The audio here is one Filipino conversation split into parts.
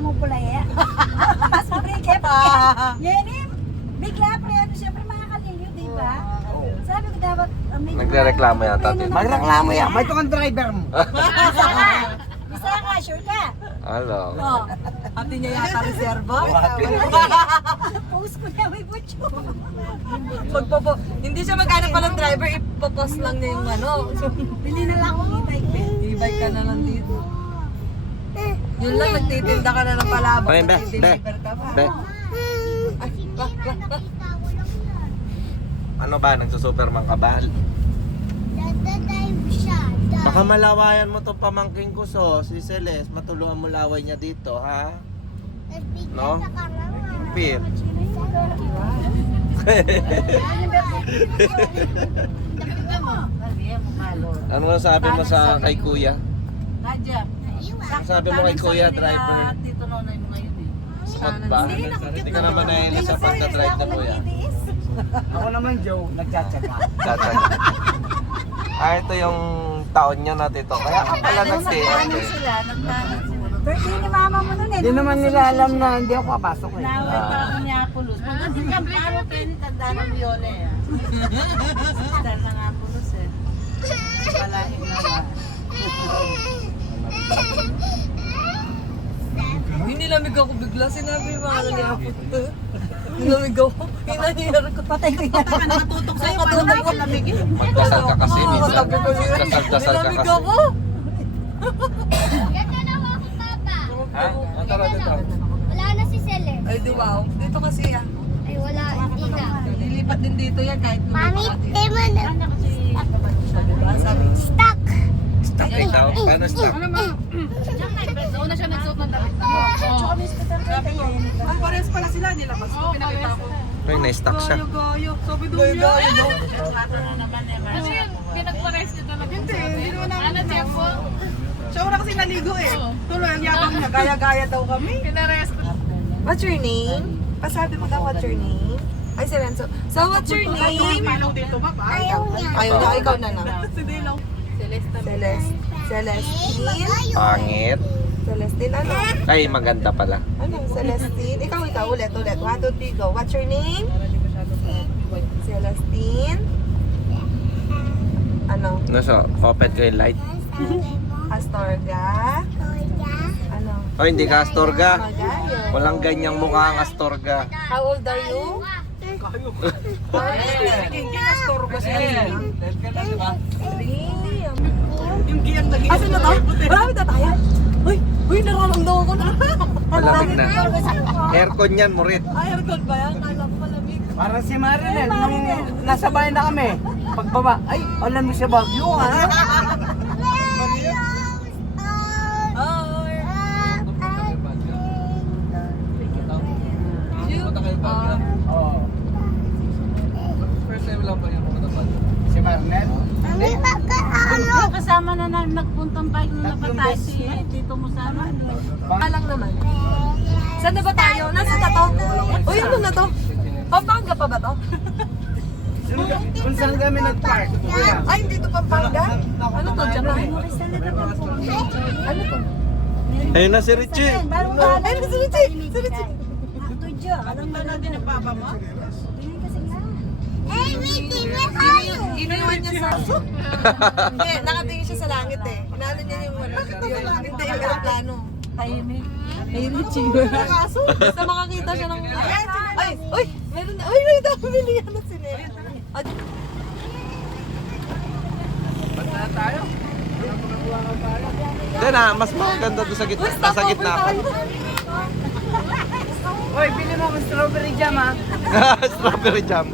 mo pula eh. Sorry, kepa. Yan bigla pre, ano siyempre makakaliyo, di ba? Sabi ko dapat, Nagre-reklamo yata, Tito. Magreklamo yan. May tukang driver mo. Bisa ka, sure ka. Hello. Oh. Ate niya yata reserva. Post ko na may butyo. Hindi siya maghanap pa ng driver, ipopost lang niya yung ano. Bili na lang akong e-bike, be. I-bike ka na lang dito. Yun lang, nagtitinda ka na ng palabok. Okay, be, Deliver ka pa. Be. Ano ba? Nagsusuperman ka ba? Baka malawayan mo itong pamangking ko, si Celeste. Matulungan mo laway niya dito, ha? No? Pip. Ano ang sabi mo sa kay kuya? Nadya. Sabi mo kay kuya, driver. Tito Nonoy mo ngayon eh. Smart ba? Hindi ka naman nahilig sa pagka-drive na kuya. Ako naman, Joe, nagtsatsaga. Tatag. Ito yung taon niya na dito. Kaya ka pala nag-stay. Sila, nagtanong sila. Birthday ni mama mo nun eh. Hindi naman nila alam na hindi ako papasok eh. Naway pa ako niya Apolos. Pagdating ka paro penny tanda ng Viola eh. Tanda ng Apolos eh. Palahin na ba? Hindi lamig ako bigla. Sinabi yung mga ni Apolos. Lamig ako. Hinahiyar ko. Patay ko yan. Nakatutok sa'yo. Paano ko lamig eh? Magdasal ka kasi minsan. Sabi ko niya. Dasal-dasal ka Nilamig kasi. ako. Ha? Ang tara dito. Wala na si Celeste. Ay di wow. Dito kasi ah. Ay, wala. Hindi na. Lilipat din dito yan kahit Mami, tema na. Diba? Sabi, Stuck. Stuck ikaw? Paano stuck? Una siya nagsuot ng damit. pares pala sila nilabas ko. Pinakita ko. May na-stuck siya. Goyo. Sabi doon yun. Goyo. Ano yun? Pinagpares niyo talaga. Hindi naman namin. Ano siya po? Siya una kasi naligo eh. Tuloy ang yabang niya. Gaya-gaya daw kami. Pinares ko. What's your name? Pasabi mo daw what's your name? Ay, si Renzo. So, what's your name? Ayaw niya. Ayaw niya. Ikaw na lang. Si Dilaw. Celeste. Celestine. Pangit. Celestine, ano? Ay, maganda pala. Ano? Celestine. Ikaw. Ulit. 1, 2, 3, go. What's your name? Celestine. Ano? Nasa, open ko yung light. Astorga. Ano? Oh, hindi ka Astorga. Magayo. Walang ganyang mukha ang Astorga. How old are you? Astorga siya. Yung giyang naging. Asan na to? Marami na tayo. Uy, nararamdaman ko na. Malamig na. Aircon yan, Morit. Aircon ba yan? Kala ko malamig. Parang si Marinel, nung nasa bahay na kami, pagbaba, ay, alam mo siya Baguio ha? Oo. First time lang ba yung Si Marinel? Kasama na nagpuntang bike nung napatay si Tito mo sana. Alang naman. Saan na ba tayo? Nasa na to? Uy, ano na to? Pampanga pa ba to? Kung saan kami nag-park? Kuya. Ay, hindi to Pampanga? Ano to? Japan? Ano to? Ayun na si Richie. Ay, si Richie! Si Richie! Ito dyan. Alam mo na din ang papa mo? Tingin kasi nga. Iniwan niya sa... Hindi, nakatingin siya sa langit eh. Inano niya yung ano. Hindi yung aeroplano. Tahimik. Ay, Richie. Kaso, basta makakita siya ng... Ay! Uy! Meron na... Uy! May dami bilihan na sila. Hindi na, mas maganda doon sa gitna. Nasa gitna ka. Hoy, pili mo akong strawberry jam ha? Strawberry jam.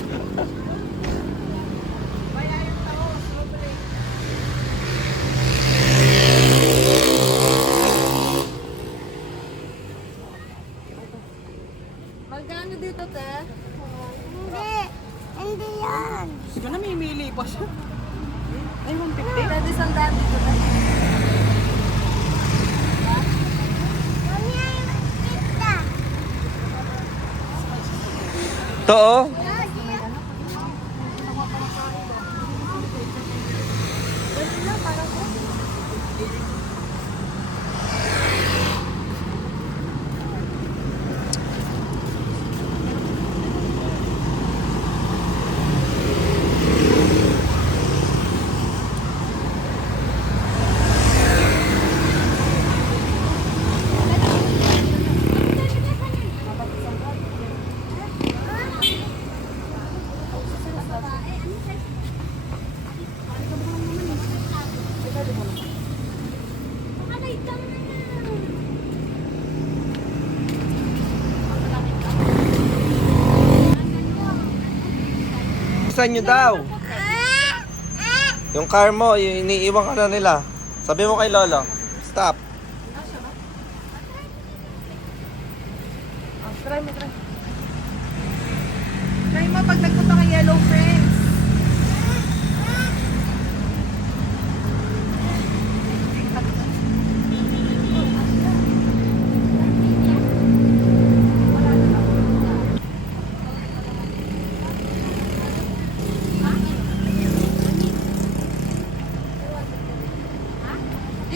Magkano dito, te? Hindi yan. Ikaw na mimili pa siya. Ay, 150. Pwede sandaan dito, te. Mami, ay kita. To, oh. Saan nyo daw? Yung car mo, iniiwan ka na nila. Sabi mo kay Lolo, stop. Try mo. Try mo pag nagpunta kang Yellow Friends.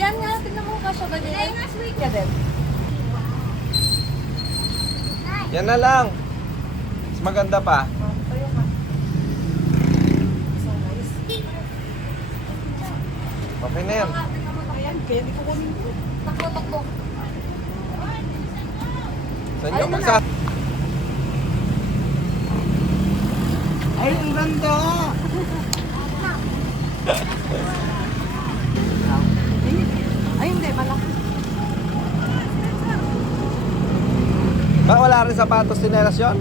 Yan nga, tignan mo ka siya ba din? Ay, sweet ka din. Yan na lang. Mas maganda pa. Okay na yan. Ayan, kaya di ko kunin ko. Takbo. Saan yung magsa... Ay, ang ganda! Ay, hindi, malaki. Ba, wala rin sapatos sinelas yun?